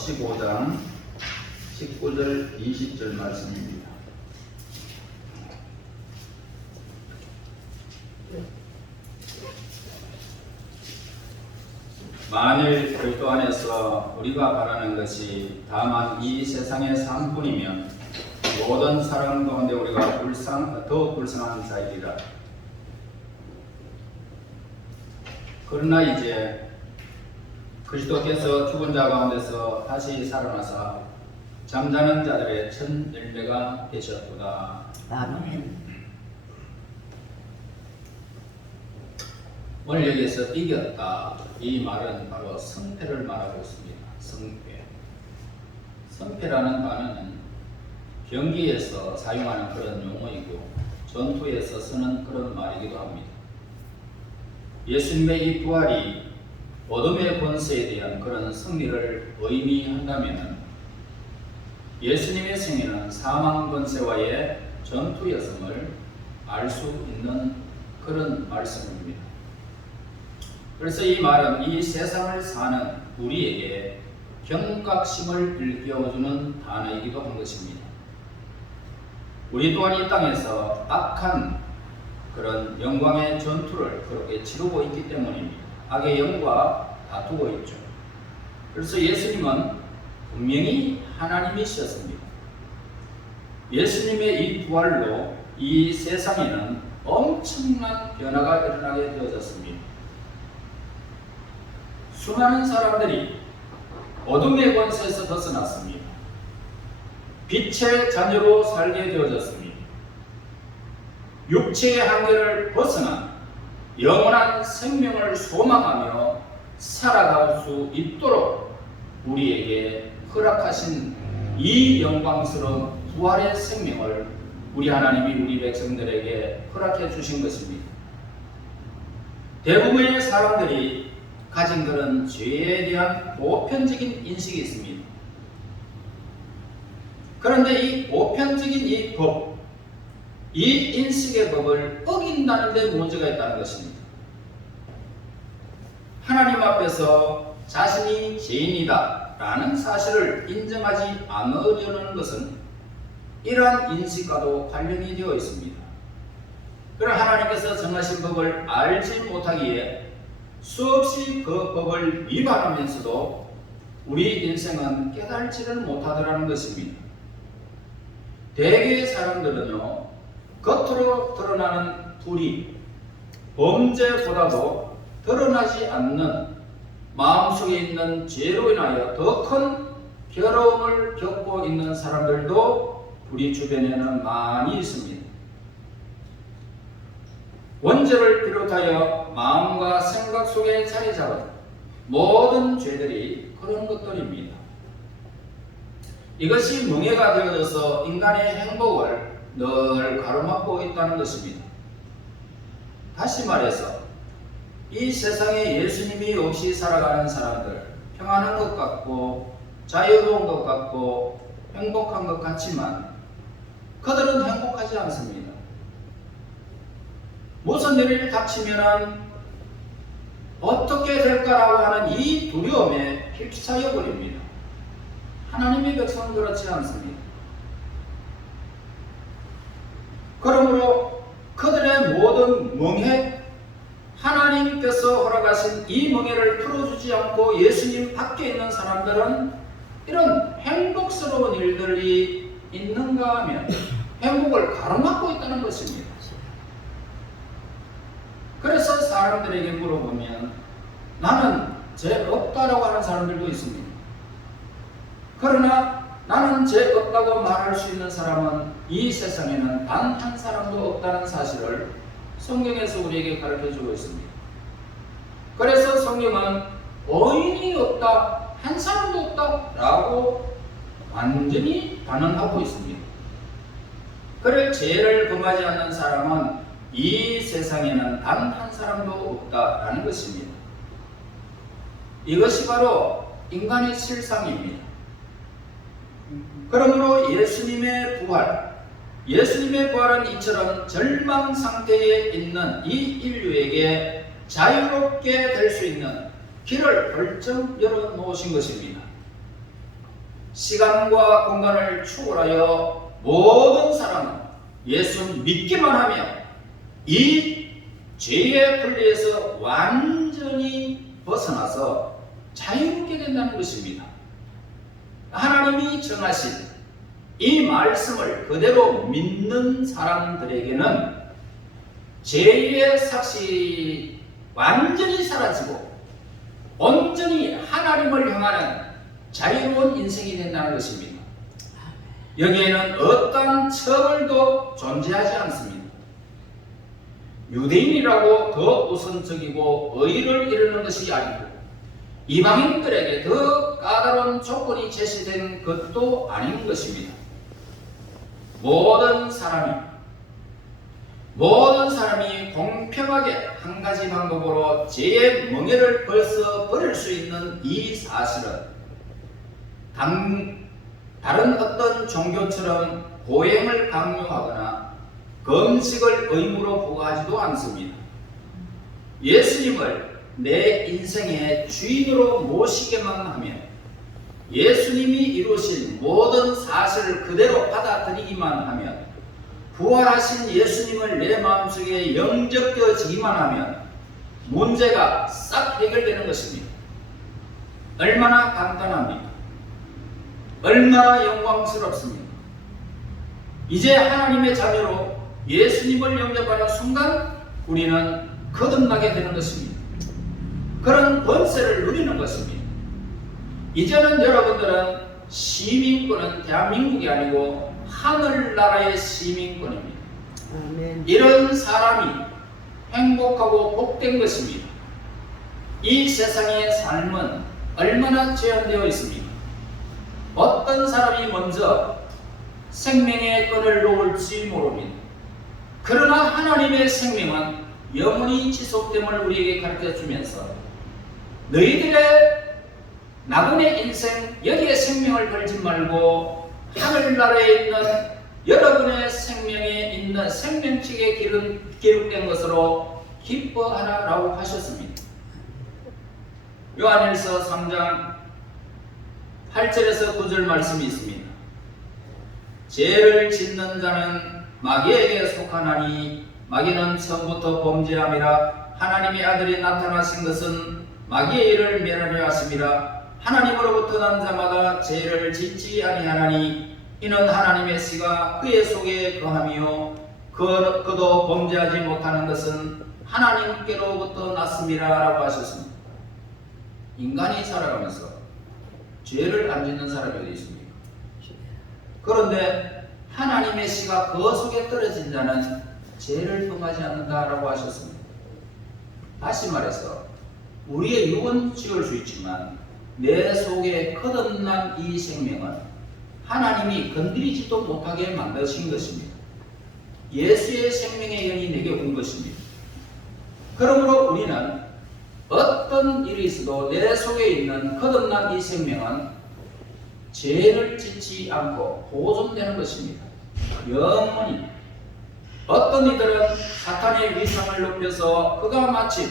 15장 19절 20절 말씀입니다. 만일 그리스도 안에서 우리가 바라는 것이 다만 이 세상의 삶뿐이면 모든 사람 가운데 우리가 더욱 불쌍한 자이리라. 그러나 이제 그리스도께서 죽은 자 가운데서 다시 살아나사 잠자는 자들의 첫 열매가 되셨구나. 아멘. 오늘 여기에서 이겼다, 이 말은 바로 승패를 말하고 있습니다. 승패. 승패라는 단어는 경기에서 사용하는 그런 용어이고 전투에서 쓰는 그런 말이기도 합니다. 예수님의 이 부활이 어둠의 권세에 대한 그런 승리를 의미한다면 예수님의 승리는 사망 권세와의 전투였음을 알 수 있는 그런 말씀입니다. 그래서 이 말은 이 세상을 사는 우리에게 경각심을 일깨워주는 단어이기도 한 것입니다. 우리 또한 이 땅에서 악한 그런 영광의 전투를 그렇게 치르고 있기 때문입니다. 악의 영과 다투고 있죠. 그래서 예수님은 분명히 하나님이셨습니다. 예수님의 이 부활로 이 세상에는 엄청난 변화가 일어나게 되어졌습니다. 수많은 사람들이 어둠의 권세에서 벗어났습니다. 빛의 자녀로 살게 되어졌습니다. 육체의 한계를 벗어나 영원한 생명을 소망하며 살아갈 수 있도록 우리에게 허락하신 이 영광스러운 부활의 생명을 우리 하나님이 우리 백성들에게 허락해 주신 것입니다. 대부분의 사람들이 가진 그런 죄에 대한 보편적인 인식이 있습니다. 그런데 이 보편적인 이 법, 이 인식의 법을 어긴다는 데 문제가 있다는 것입니다. 하나님 앞에서 자신이 죄인이다 라는 사실을 인정하지 않으려는 것은 이러한 인식과도 관련이 되어 있습니다. 그러나 하나님께서 정하신 법을 알지 못하기에 수없이 그 법을 위반하면서도 우리 인생은 깨달지를 못하더라는 것입니다. 대개의 사람들은요, 겉으로 드러나는 불의, 범죄보다도 드러나지 않는 마음속에 있는 죄로 인하여 더 큰 괴로움을 겪고 있는 사람들도 우리 주변에는 많이 있습니다. 원죄를 비롯하여 마음과 생각 속에 자리 잡은 모든 죄들이 그런 것들입니다. 이것이 멍해가 되어져서 인간의 행복을 늘 가로막고 있다는 것입니다. 다시 말해서 이 세상에 예수님이 없이 살아가는 사람들, 평안한 것 같고 자유로운 것 같고 행복한 것 같지만 그들은 행복하지 않습니다. 무슨 일이 닥치면 어떻게 될까라고 하는 이 두려움에 휩싸여 버립니다. 하나님의 백성은 그렇지 않습니다. 그러므로 그들의 모든 멍해, 하나님께서 허락하신 이 멍해를 풀어주지 않고 예수님 밖에 있는 사람들은 이런 행복스러운 일들이 있는가 하면 행복을 가로막고 있다는 것입니다. 그래서 사람들에게 물어보면 나는 죄 없다라고 하는 사람들도 있습니다. 그러나 나는 죄 없다고 말할 수 있는 사람은 이 세상에는 단 한 사람도 없다는 사실을 성경에서 우리에게 가르쳐주고 있습니다. 그래서 성경은 의인이 없다, 한 사람도 없다라고 완전히 단언하고 있습니다. 그래 죄를 범하지 않는 사람은 이 세상에는 단 한 사람도 없다라는 것입니다. 이것이 바로 인간의 실상입니다. 그러므로 예수님의 부활은 이처럼 절망 상태에 있는 이 인류에게 자유롭게 될 수 있는 길을 벌쩍 열어 놓으신 것입니다. 시간과 공간을 초월하여 모든 사람은 예수 믿기만 하며 이 죄의 분리에서 완전히 벗어나서 자유롭게 된다는 것입니다. 하나님이 정하신 이 말씀을 그대로 믿는 사람들에게는 죄의 삭시 완전히 사라지고 온전히 하나님을 향하는 자유로운 인생이 된다는 것입니다. 여기에는 어떠한 처벌도 존재하지 않습니다. 유대인이라고 더 우선적이고 의의를 이루는 것이 아니고 이방인들에게 더 까다로운 조건이 제시된 것도 아닌 것입니다. 모든 사람이 공평하게 한 가지 방법으로 죄의 멍에를 벌써 버릴 수 있는 이 사실은 다른 어떤 종교처럼 보행을 강요하거나 금식을 의무로 부과하지도 않습니다. 예수님을 내 인생의 주인으로 모시게만 하면 예수님이 이루신 모든 사실을 그대로 받아들이기만 하면 부활하신 예수님을 내 마음속에 영접되어지기만 하면 문제가 싹 해결되는 것입니다. 얼마나 간단합니까? 얼마나 영광스럽습니까? 이제 하나님의 자녀로 예수님을 영접하는 순간 우리는 거듭나게 되는 것입니다. 그런 권세를 누리는 것입니다. 이제는 여러분들은 시민권은 대한민국이 아니고 하늘나라의 시민권입니다. 아멘. 이런 사람이 행복하고 복된 것입니다. 이 세상의 삶은 얼마나 제한되어 있습니까? 어떤 사람이 먼저 생명의 끈을 놓을지 모릅니다. 그러나 하나님의 생명은 영원히 지속됨을 우리에게 가르쳐주면서 너희들의 나그네 인생 여기에 생명을 걸지 말고 하늘나라에 있는 여러분의 생명에 있는 생명책에 기록된 것으로 기뻐하라라고 하셨습니다. 요한일서 3장 8절에서 9절 말씀이 있습니다. 죄를 짓는 자는 마귀에게 속하나니 마귀는 처음부터 범죄함이라 하나님의 아들이 나타나신 것은 마귀의 일을 멸하려 하심이라 하나님으로부터 난 자마다 죄를 짓지 아니하나니 이는 하나님의 씨가 그의 속에 거함이요 그도 범죄하지 못하는 것은 하나님께로부터 났음이라 라고 하셨습니다. 인간이 살아가면서 죄를 안 짓는 사람이 어디 있습니까? 그런데 하나님의 씨가 그 속에 떨어진 자는 죄를 범하지 않는다라고 하셨습니다. 다시 말해서 우리의 육은 지을 수 있지만 내 속에 거듭난 이 생명은 하나님이 건드리지도 못하게 만드신 것입니다. 예수의 생명의 영이 내게 온 것입니다. 그러므로 우리는 어떤 일이 있어도 내 속에 있는 거듭난 이 생명은 죄를 짓지 않고 보존되는 것입니다. 영원히. 어떤 이들은 사탄의 위상을 높여서 그가 마치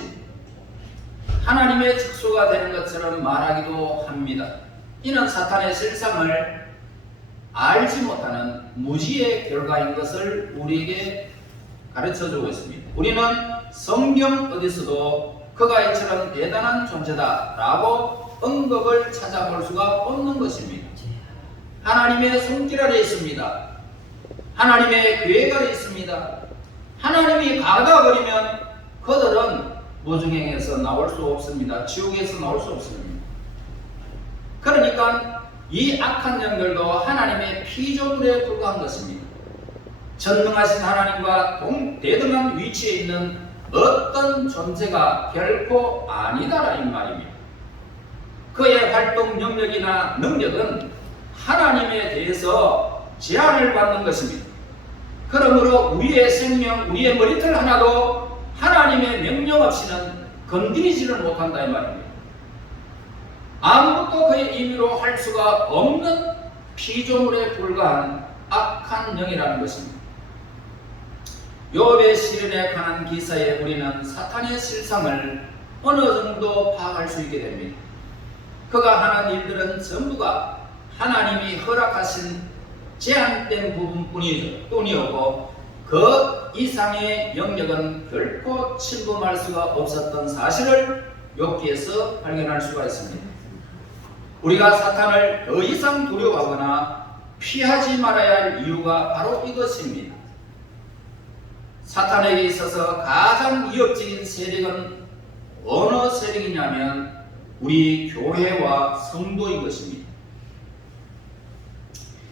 하나님의 직소가 되는 것처럼 말하기도 합니다. 이는 사탄의 실상을 알지 못하는 무지의 결과인 것을 우리에게 가르쳐주고 있습니다. 우리는 성경 어디서도 그가 이처럼 대단한 존재다 라고 언급을 찾아볼 수가 없는 것입니다. 하나님의 손길 아래 있습니다. 하나님의 계획 아래 있습니다. 하나님이 가다버리면 그들은 무중행에서 나올 수 없습니다. 지옥에서 나올 수 없습니다. 그러니까 이 악한 영들도 하나님의 피조물에 불과한 것입니다. 전능하신 하나님과 동대등한 위치에 있는 어떤 존재가 결코 아니다라는 말입니다. 그의 활동 영역이나 능력은 하나님에 대해서 제한을 받는 것입니다. 그러므로 우리의 생명, 우리의 머리털 하나도 하나님의 명령 없이는 건드리지를 못한다 이 말입니다. 아무것도 그의 임의로 할 수가 없는 피조물에 불과한 악한 영이라는 것입니다. 욥의 시련에 관한 기사에 우리는 사탄의 실상을 어느 정도 파악할 수 있게 됩니다. 그가 하는 일들은 전부가 하나님이 허락하신 제한된 부분뿐이었고 그 이상의 영역은 결코 침범할 수가 없었던 사실을 욥기에서 발견할 수가 있습니다. 우리가 사탄을 더 이상 두려워하거나 피하지 말아야 할 이유가 바로 이것입니다. 사탄에게 있어서 가장 위협적인 세력은 어느 세력이냐면 우리 교회와 성도인 것입니다.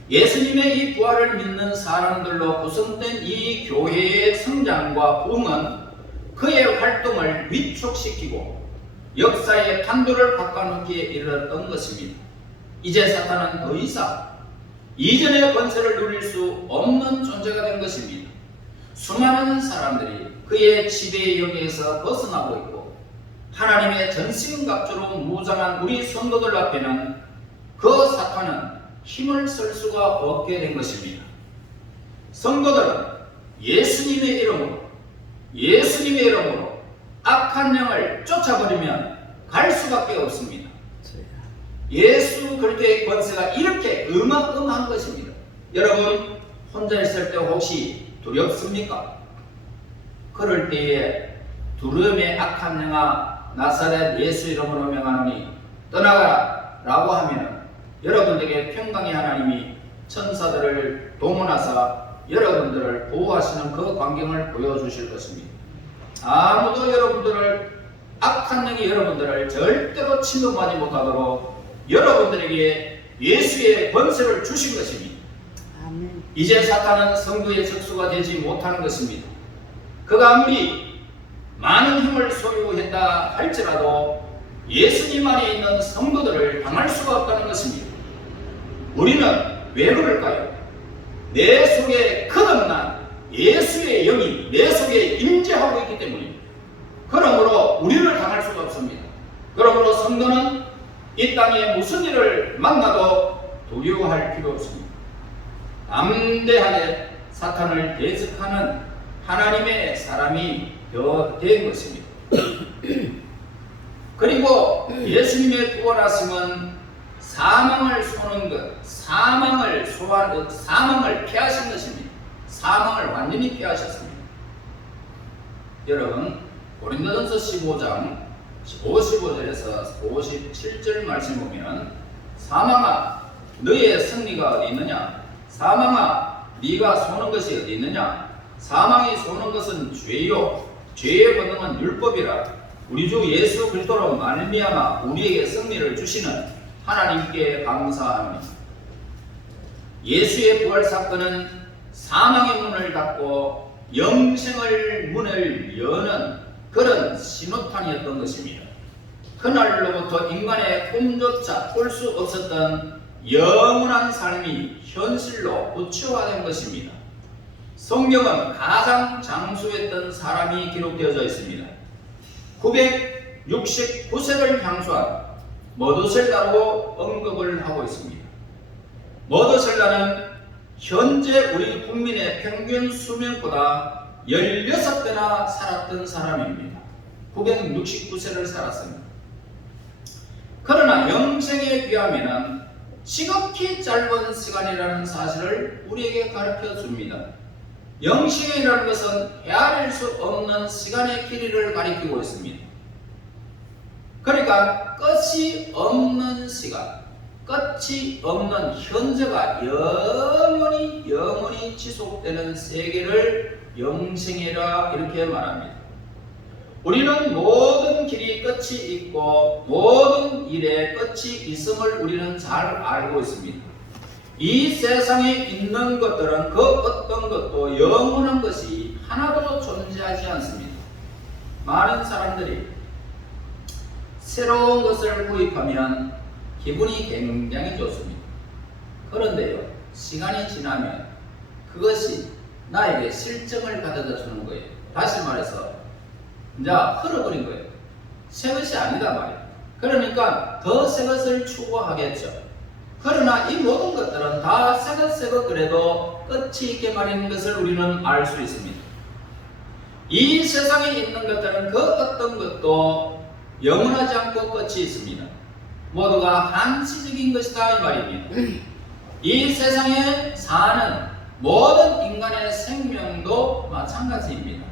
예수님의 이 부활을 믿는 사람들로 구성된 이 교회의 성장과 부흥은 그의 활동을 위축시키고 역사의 판도를 바꿔놓기에 이르렀던 것입니다. 이제 사탄은 더 이상 이전의 권세를 누릴 수 없는 존재가 된 것입니다. 수많은 사람들이 그의 지배의 영역에서 벗어나고 있고 하나님의 전신갑주로 무장한 우리 성도들 앞에는 그 사탄은 힘을 쓸 수가 없게 된 것입니다. 성도들은 예수님의 이름으로 악한 영을 쫓아버리면 갈 수밖에 없습니다. 예수 그리스도의 권세가 이렇게 어마어마한 것입니다. 여러분 혼자 있을 때 혹시 두렵습니까? 그럴 때에 두려움의 악한 영아 나사렛 예수 이름으로 명하노니 떠나가라 라고 하면 여러분들에게 평강의 하나님이 천사들을 동원하사 여러분들을 보호하시는 그 광경을 보여주실 것입니다. 아무도 여러분들을 악한 영이 여러분들을 절대로 침범하지 못하도록 여러분들에게 예수의 권세를 주신 것입니다. 아멘. 이제 사탄은 성도의 적수가 되지 못하는 것입니다. 그가 아무리 많은 힘을 소유했다 할지라도 예수님 안에 있는 성도들을 당할 수가 없다는 것입니다. 우리는 왜 그럴까요? 내 속에 거듭난 예수의 영이 내 속에 임재하고 있기 때문입니다. 그러므로 우리를 당할 수가 없습니다. 그러므로 성도는 이 땅에 무슨 일을 만나도 두려워할 필요 없습니다. 담대하게 사탄을 대적하는 하나님의 사람이 된 것입니다. 그리고 예수님의 구원하심은 사망을 쏘는 것, 사망을 피하신 것입니다. 사망을 완전히 피하셨습니다. 여러분 고린도전서 15장 55절에서 57절 말씀 보면 사망아 너의 승리가 어디 있느냐? 사망아 네가 쏘는 것이 어디 있느냐? 사망이 쏘는 것은 죄요 죄의 본능은 율법이라. 우리 주 예수 그리스도로 말미암아 우리에게 승리를 주시는 하나님께 감사합니다. 예수의 부활 사건은 사망의 문을 닫고 영생의 문을 여는 그런 신호탄이었던 것입니다. 그날로부터 인간의 꿈조차 꿀 수 없었던 영원한 삶이 현실로 구체화된 것입니다. 성경은 가장 장수했던 사람이 기록되어져 있습니다. 969세를 향수한 머두셀라로 언급을 하고 있습니다. 머두셀라는 현재 우리 국민의 평균 수명보다 16배나 살았던 사람입니다. 969세를 살았습니다. 그러나 영생에 비하면 지극히 짧은 시간이라는 사실을 우리에게 가르쳐 줍니다. 영생이라는 것은 헤아릴 수 없는 시간의 길이를 가리키고 있습니다. 그러니까 끝이 없는 시간, 끝이 없는 현재가 영원히 지속되는 세계를 영생이라 이렇게 말합니다. 우리는 모든 길이 끝이 있고 모든 일에 끝이 있음을 우리는 잘 알고 있습니다. 이 세상에 있는 것들은 그 어떤 것도 영원한 것이 하나도 존재하지 않습니다. 많은 사람들이 새로운 것을 구입하면 기분이 굉장히 좋습니다. 그런데요, 시간이 지나면 그것이 나에게 실증을 가져다 주는 거예요. 다시 말해서 이제 흘러버린 거예요. 새 것이 아니다 말이에요. 그러니까 더 새 것을 추구하겠죠. 그러나 이 모든 것들은 다 새것 그래도 끝이 있게 말하는 것을 우리는 알 수 있습니다. 이 세상에 있는 것들은 그 어떤 것도 영원하지 않고 끝이 있습니다. 모두가 한시적인 것이다 이 말입니다. 이 세상에 사는 모든 인간의 생명도 마찬가지입니다.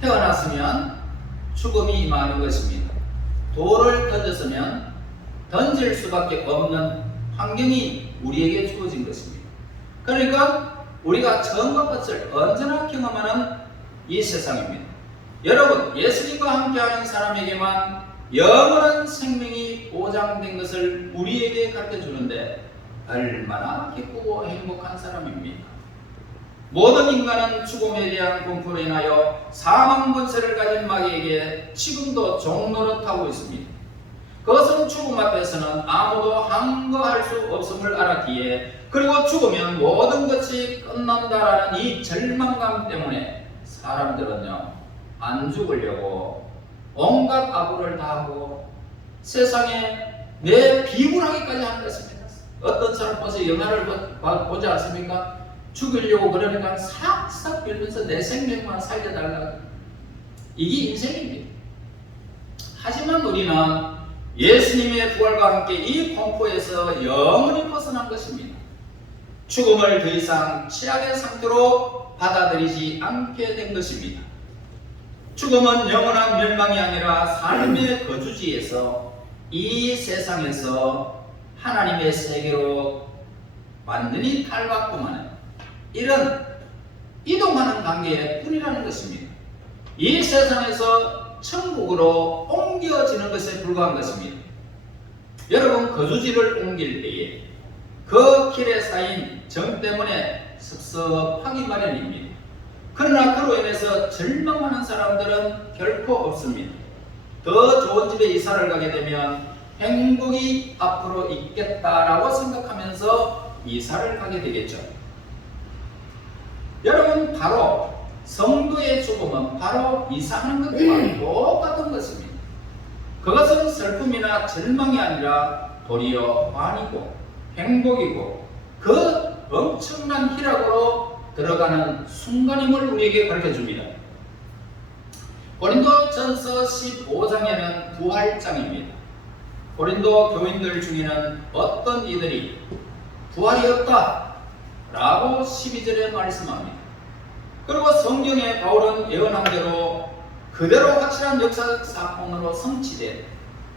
태어났으면 죽음이 임하는 것입니다. 돌을 던졌으면 던질 수밖에 없는 환경이 우리에게 주어진 것입니다. 그러니까 우리가 처음과 끝을 언제나 경험하는 이 세상입니다. 여러분, 예수님과 함께하는 사람에게만 영원한 생명이 보장된 것을 우리에게 가르쳐 주는데 얼마나 기쁘고 행복한 사람입니까? 모든 인간은 죽음에 대한 공포로 인하여 사망 권세를 가진 마귀에게 지금도 종노릇하고 있습니다. 그것은 죽음 앞에서는 아무도 항거할 수 없음을 알았기에, 그리고 죽으면 모든 것이 끝난다라는 이 절망감 때문에 사람들은요, 안 죽으려고 온갖 아부를 다하고 세상에 내 비굴하기까지 하는 것입니다. 어떤 사람 보세요. 영화를 보지 않습니까? 죽이려고 그러니까 싹싹 빌면서 내 생명만 살려달라고. 이게 인생입니다. 하지만 우리는 예수님의 부활과 함께 이 공포에서 영원히 벗어난 것입니다. 죽음을 더 이상 최악의 상태로 받아들이지 않게 된 것입니다. 죽음은 영원한 멸망이 아니라 삶의 거주지에서 이 세상에서 하나님의 세계로 완전히 탈바꿈하는 이런 이동하는 관계의 뿐이라는 것입니다. 이 세상에서 천국으로 옮겨지는 것에 불과한 것입니다. 여러분, 거주지를 옮길 때에 그 길에 쌓인 정 때문에 섭섭하기 마련입니다. 그러나 그로 인해서 절망하는 사람들은 결코 없습니다. 더 좋은 집에 이사를 가게 되면 행복이 앞으로 있겠다라고 생각하면서 이사를 가게 되겠죠. 여러분, 바로 성도의 죽음은 바로 이사하는 것과 똑같은 것입니다. 그것은 슬픔이나 절망이 아니라 도리어 환희고 행복이고 그 엄청난 희락으로 들어가는 순간임을 우리에게 가르쳐줍니다. 고린도전서 15장에는 부활장입니다. 고린도 교인들 중에는 어떤 이들이 부활이 없다 라고 12절에 말씀합니다. 그리고 성경에 바울은 예언한 대로 그대로 확실한 역사적 사건으로 성취된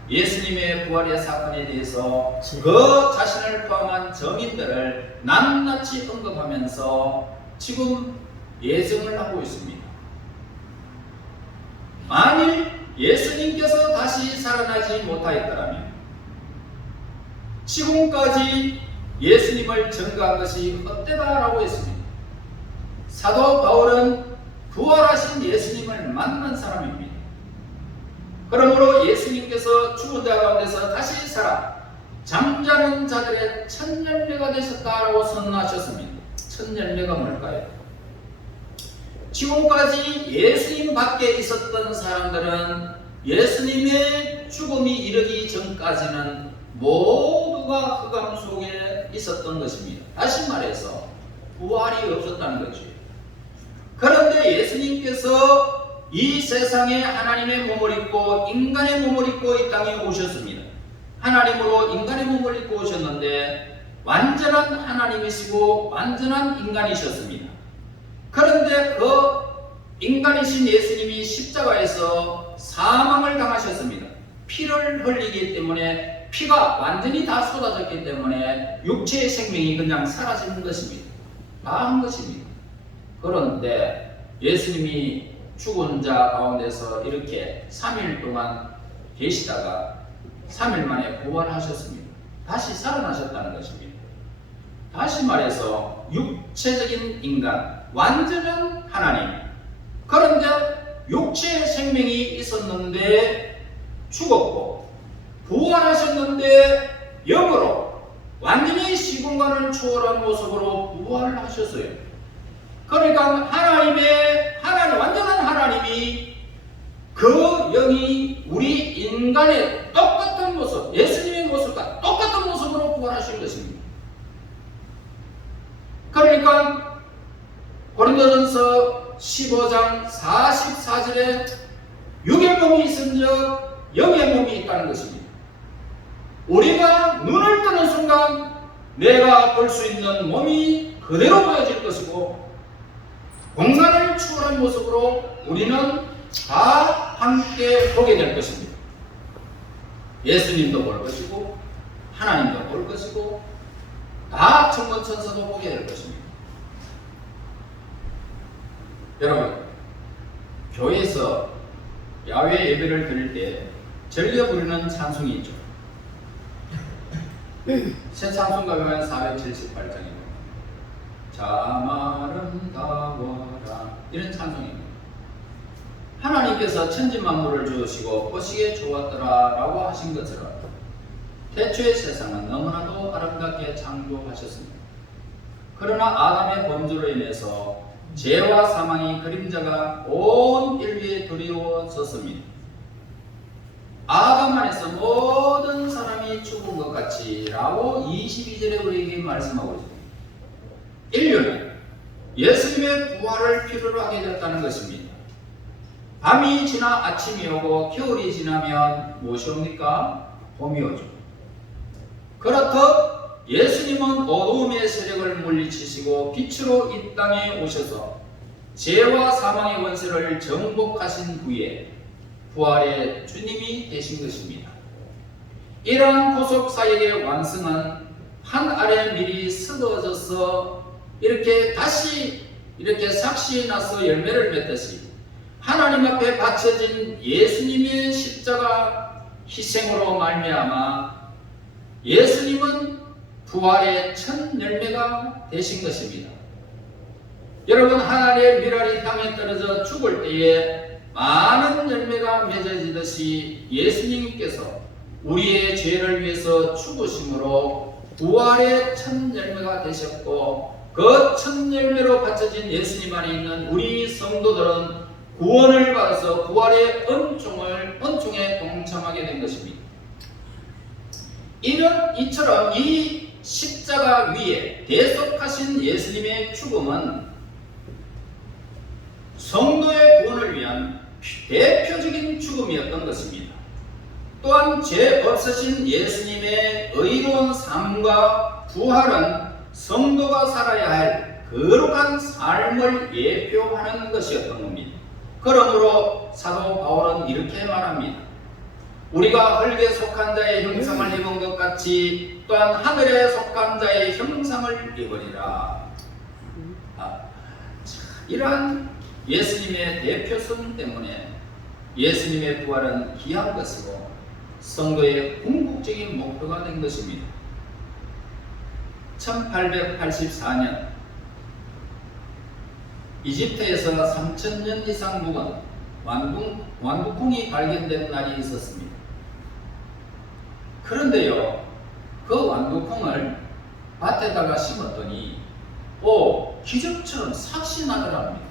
예수님의 부활의 사건에 대해서 그 자신을 포함한 정인들을 낱낱이 언급하면서 지금 예정을 하고 있습니다. 만일 예수님께서 다시 살아나지 못하였더라면 지금까지 예수님을 전가한 것이 헛되다라고 했습니다. 사도 바울은 부활하신 예수님을 만난 사람입니다. 그러므로 예수님께서 죽은 자 가운데서 다시 살아 잠자는 자들의 첫 열매가 되셨다라고 선언하셨습니다. 첫 열매가 뭘까요? 지금까지 예수님 밖에 있었던 사람들은 예수님의 죽음이 이르기 전까지는 모두가 흑암 속에 있었던 것입니다. 다시 말해서 부활이 없었다는 거죠. 그런데 예수님께서 이 세상에 하나님의 몸을 입고 인간의 몸을 입고 이 땅에 오셨습니다. 하나님으로 인간의 몸을 입고 오셨는데 완전한 하나님이시고 완전한 인간이셨습니다. 그런데 그 인간이신 예수님이 십자가에서 사망을 당하셨습니다. 피를 흘리기 때문에 피가 완전히 다 쏟아졌기 때문에 육체의 생명이 그냥 사라지는 것입니다. 다 한 것입니다. 그런데 예수님이 죽은 자 가운데서 이렇게 3일 동안 계시다가 3일 만에 부활하셨습니다. 다시 살아나셨다는 것입니다. 다시 말해서 육체적인 인간, 완전한 하나님. 그런데 육체의 생명이 있었는데 죽었고 부활하셨는데 영으로 완전히 시공간을 초월한 모습으로 부활하셨어요. 그러니까 완전한 하나님이 그 영이 우리 인간의 똑같은 모습, 예수님의 모습과 똑같은 모습으로 부활하신 것입니다. 그러니까 고린도전서 15장 44절에 육의 몸이 있은즉 영의 몸이 있다는 것입니다. 우리가 눈을 뜨는 순간 내가 볼 수 있는 몸이 그대로 보여질 것이고, 공간을 추월한 모습으로 우리는 다 함께 보게 될 것입니다. 예수님도 볼 것이고 하나님도 볼 것이고 다 천군천사도 보게 될 것입니다. 여러분, 교회에서 야외 예배를 드릴 때 즐겨 부르는 찬송이 있죠. 새 찬송가가 478장입니다. 참 아름다워라, 이런 찬송입니다. 하나님께서 천지만물을 주시고 보시기에 좋았더라 라고 하신 것처럼 태초의 세상은 너무나도 아름답게 창조하셨습니다. 그러나 아담의 범죄로 인해서 죄와 사망의 그림자가 온 인류에 드리워졌습니다. 아담 안에서 모든 사람이 죽은 것 같이 라고 22절에 우리에게 말씀하고 있습니다. 인류는 예수님의 부활을 필요로 하게 되었다는 것입니다. 밤이 지나 아침이 오고 겨울이 지나면 무엇이 옵니까? 봄이 오죠. 그렇듯 예수님은 어두움의 세력을 물리치시고 빛으로 이 땅에 오셔서 죄와 사망의 원수를 정복하신 후에 부활의 주님이 되신 것입니다. 이러한 구속사역의 완성은 한 알의 밀이 쓰러져서 이렇게 다시 이렇게 삭시에 나서 열매를 맺듯이 하나님 앞에 바쳐진 예수님의 십자가 희생으로 말미암아 예수님은 부활의 첫 열매가 되신 것입니다. 여러분, 하나님의 밀알이 땅에 떨어져 죽을 때에 많은 열매가 맺어지듯이 예수님께서 우리의 죄를 위해서 죽으심으로 부활의 첫 열매가 되셨고, 그 첫 열매로 바쳐진 예수님 안에 있는 우리 성도들은 구원을 받아서 부활의 은총에 동참하게 된 것입니다. 이처럼 이 십자가 위에 대속하신 예수님의 죽음은 성도의 구원을 위한 대표적인 죽음이었던 것입니다. 또한 죄 없으신 예수님의 의로운 삶과 부활은 성도가 살아야 할 거룩한 삶을 예표하는 것이었던 겁니다. 그러므로 사도 바울은 이렇게 말합니다. 우리가 흙에 속한 자의 형상을 입은 것 같이 또한 하늘에 속한 자의 형상을 입으리라. 이러한 예수님의 대표성 때문에 예수님의 부활은 귀한 것이고 성도의 궁극적인 목표가 된 것입니다. 1884년 이집트에서 3000년 이상 묵은 완두콩이 발견된 날이 있었습니다. 그런데요, 그 완두콩을 밭에다가 심었더니 기적처럼 삭시 나더랍니다.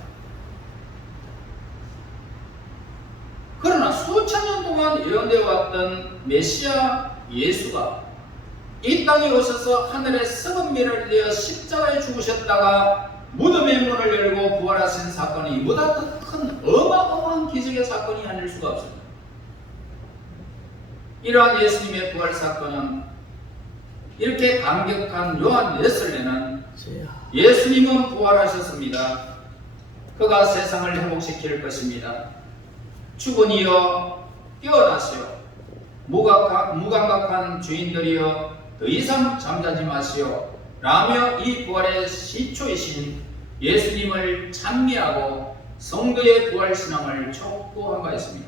그러나 수천 년 동안 예언되어 왔던 메시아 예수가 이 땅에 오셔서 하늘에 썩은 밀을 내어 십자가에 죽으셨다가 무덤의 문을 열고 부활하신 사건이 이보다 더 큰 어마어마한 기적의 사건이 아닐 수가 없습니다. 이러한 예수님의 부활 사건은 이렇게 감격한 요한 웨슬리는 예수님은 부활하셨습니다. 그가 세상을 회복시킬 것입니다. 죽은 이여 깨어나시오. 무감각한 주인들이여 더 이상 잠자지 마시오 라며 이 부활의 시초이신 예수님을 찬미하고 성도의 부활신앙을 촉구한 바 있습니다.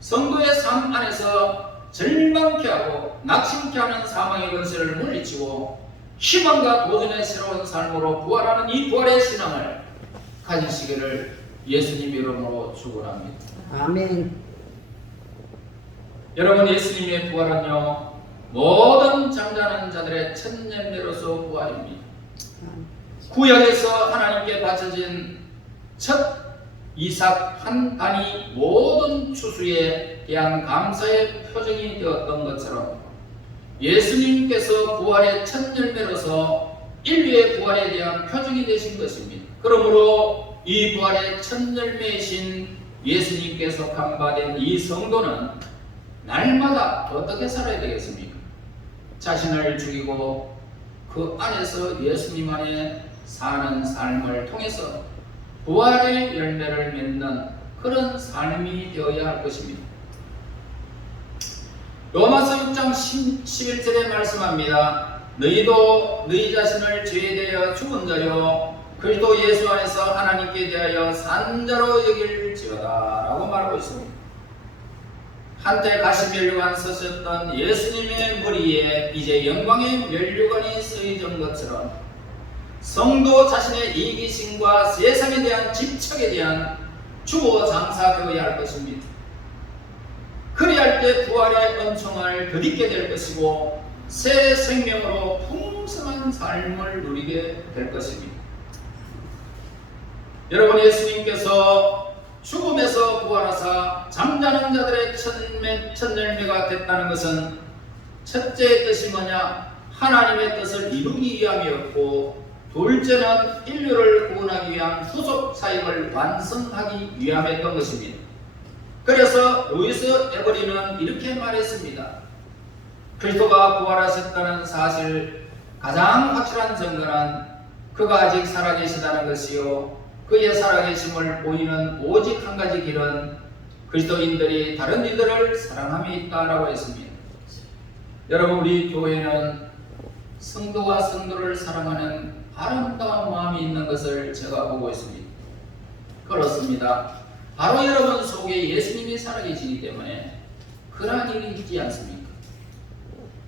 성도의 삶 안에서 절망케 하고 낙심케 하는 사망의 권세를 물리치고 희망과 도전의 새로운 삶으로 부활하는 이 부활의 신앙을 가지시기를 예수님 이름으로 축원합니다. 아멘. 여러분, 예수님의 부활은요, 모든 잠자는 자들의 첫 열매로서 부활입니다. 구약에서 하나님께 바쳐진 첫 이삭 한 단이 모든 추수에 대한 감사의 표정이 되었던 것처럼 예수님께서 부활의 첫 열매로서 인류의 부활에 대한 표정이 되신 것입니다. 그러므로 이 부활의 첫 열매이신 예수님께 속한 바 된 이 성도는 날마다 어떻게 살아야 되겠습니까? 자신을 죽이고 그 안에서 예수님 안에 사는 삶을 통해서 부활의 열매를 맺는 그런 삶이 되어야 할 것입니다. 로마서 6장 11절에 말씀합니다. 너희도 너희 자신을 죄에 대하여 죽은 자요 그리스도 예수 안에서 하나님께 대하여 산 자로 여길지어다 라고 말하고 있습니다. 한때 가시면류관 쓰셨던 예수님의 머리에 이제 영광의 면류관이 쓰여진 것처럼 성도 자신의 이기심과 세상에 대한 집착에 대한 주어 장사되어야 할 것입니다. 그리할 때 부활의 은총을 덧입게 될 것이고 새 생명으로 풍성한 삶을 누리게 될 것입니다. 여러분, 예수님께서 죽음에서 부활하사 잠자는 자들의 첫 열매가 됐다는 것은 첫째의 뜻이 뭐냐? 하나님의 뜻을 이루기 위함이었고, 둘째는 인류를 구원하기 위한 후속 사역을 완성하기 위함이었던 것입니다. 그래서 루이스 에버리는 이렇게 말했습니다. 그리스도가 부활하셨다는 사실 가장 확실한 증거는 그가 아직 살아계시다는 것이요, 그의 살아계심을 보이는 오직 한 가지 길은 그리스도인들이 다른 이들을 사랑함이 있다라고 했습니다. 여러분, 우리 교회는 성도가 성도를 사랑하는 아름다운 마음이 있는 것을 제가 보고 있습니다. 그렇습니다. 바로 여러분 속에 예수님이 살아계시기 때문에 그러한 일이 있지 않습니까?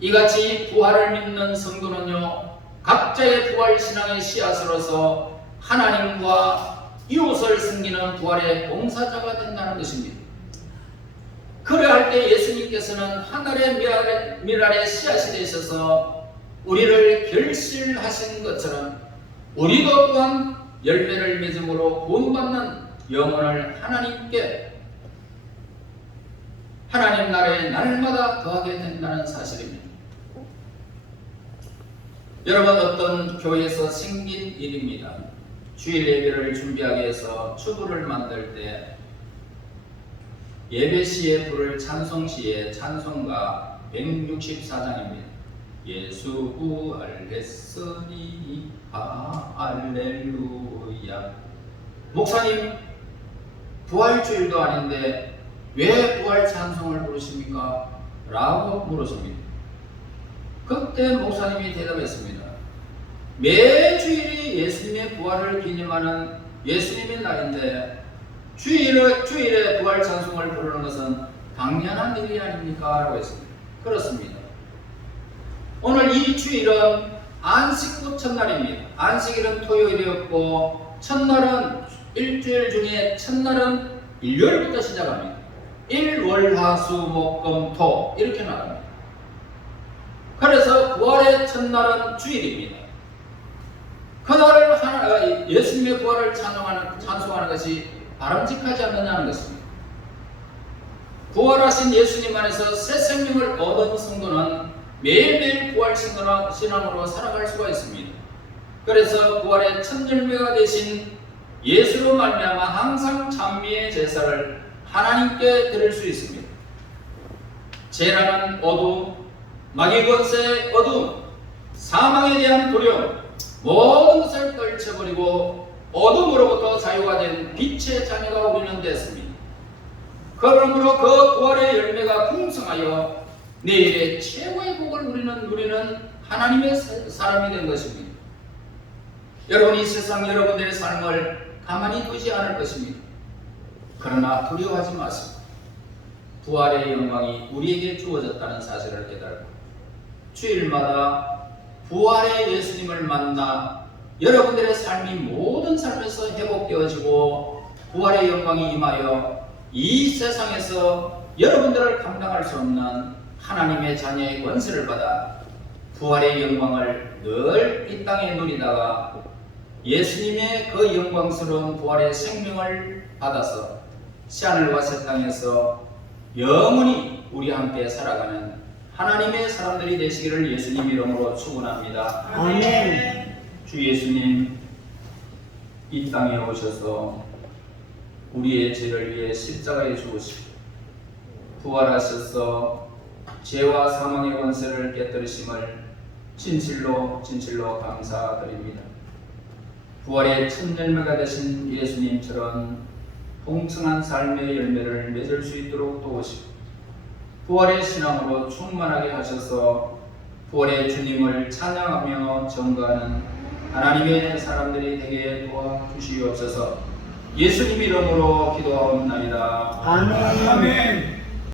이같이 부활을 믿는 성도는요, 각자의 부활 신앙의 씨앗으로서 하나님과 이웃을 섬기는 부활의 봉사자가 된다는 것입니다. 그러할 때 예수님께서는 하늘의 미랄의 씨앗이 되셔서 우리를 결실하신 것처럼 우리도 또한 열매를 맺음으로 구원받는 영혼을 하나님께, 하나님 나라에 날마다 더하게 된다는 사실입니다. 여러분, 어떤 교회에서 생긴 일입니다. 주일 예배를 준비하기 위해서 추부를 만들 때 예배 시에 부를 찬송 시에 찬송가 164장입니다. 예수 부활했으니 할렐루야. 목사님, 부활주일도 아닌데 왜 부활 찬송을 부르십니까? 라고 물으십니다. 그때 목사님이 대답했습니다. 매주일이 예수님의 부활을 기념하는 예수님의 날인데 주일에 부활 찬송을 부르는 것은 당연한 일이 아닙니까? 라고 했습니다. 그렇습니다. 오늘 이 주일은 안식구 첫날입니다. 안식일은 토요일이었고, 첫날은 일주일 중에 첫날은 일요일부터 시작합니다. 일, 월, 화, 수, 목, 금, 토 이렇게 나갑니다. 그래서 부활의 첫날은 주일입니다. 그날 예수님의 부활을 찬송하는 것이 바람직하지 않느냐는 것입니다. 부활하신 예수님 안에서 새 생명을 얻은 성도는 매일매일 부활 신앙으로 살아갈 수가 있습니다. 그래서 부활의 첫 열매가 되신 예수로 말미암아 항상 찬미의 제사를 하나님께 드릴 수 있습니다. 죄라는 어둠, 마귀 권세의 어둠, 사망에 대한 두려움, 모든 것을 떨쳐버리고 어둠으로부터 자유가 된 빛의 자녀가 우리는 됐습니다. 그러므로 그 부활의 열매가 풍성하여 내일의 최고의 복을 우리는 누리는 하나님의 사람이 된 것입니다. 여러분, 이 세상 여러분들의 삶을 가만히 두지 않을 것입니다. 그러나 두려워하지 마세요. 부활의 영광이 우리에게 주어졌다는 사실을 깨달고 주일마다 부활의 예수님을 만나 여러분들의 삶이 모든 삶에서 회복되어지고 부활의 영광이 임하여 이 세상에서 여러분들을 감당할 수 없는 하나님의 자녀의 권세를 받아 부활의 영광을 늘 이 땅에 누리다가 예수님의 그 영광스러운 부활의 생명을 받아서 새하늘과 새 땅에서 영원히 우리 함께 살아가는 하나님의 사람들이 되시기를 예수님 이름으로 축원합니다. 아멘. 주 예수님, 이 땅에 오셔서 우리의 죄를 위해 십자가에 죽으시고 부활하셔서 죄와 사망의 권세를 깨뜨리심을 진실로 감사드립니다. 부활의 첫 열매가 되신 예수님처럼 풍성한 삶의 열매를 맺을 수 있도록 도우시고 부활의 신앙으로 충만하게 하셔서 부활의 주님을 찬양하며 전가하는 하나님의 사람들이 되게 도와주시옵소서. 예수님 이름으로 기도하옵나이다. 아멘.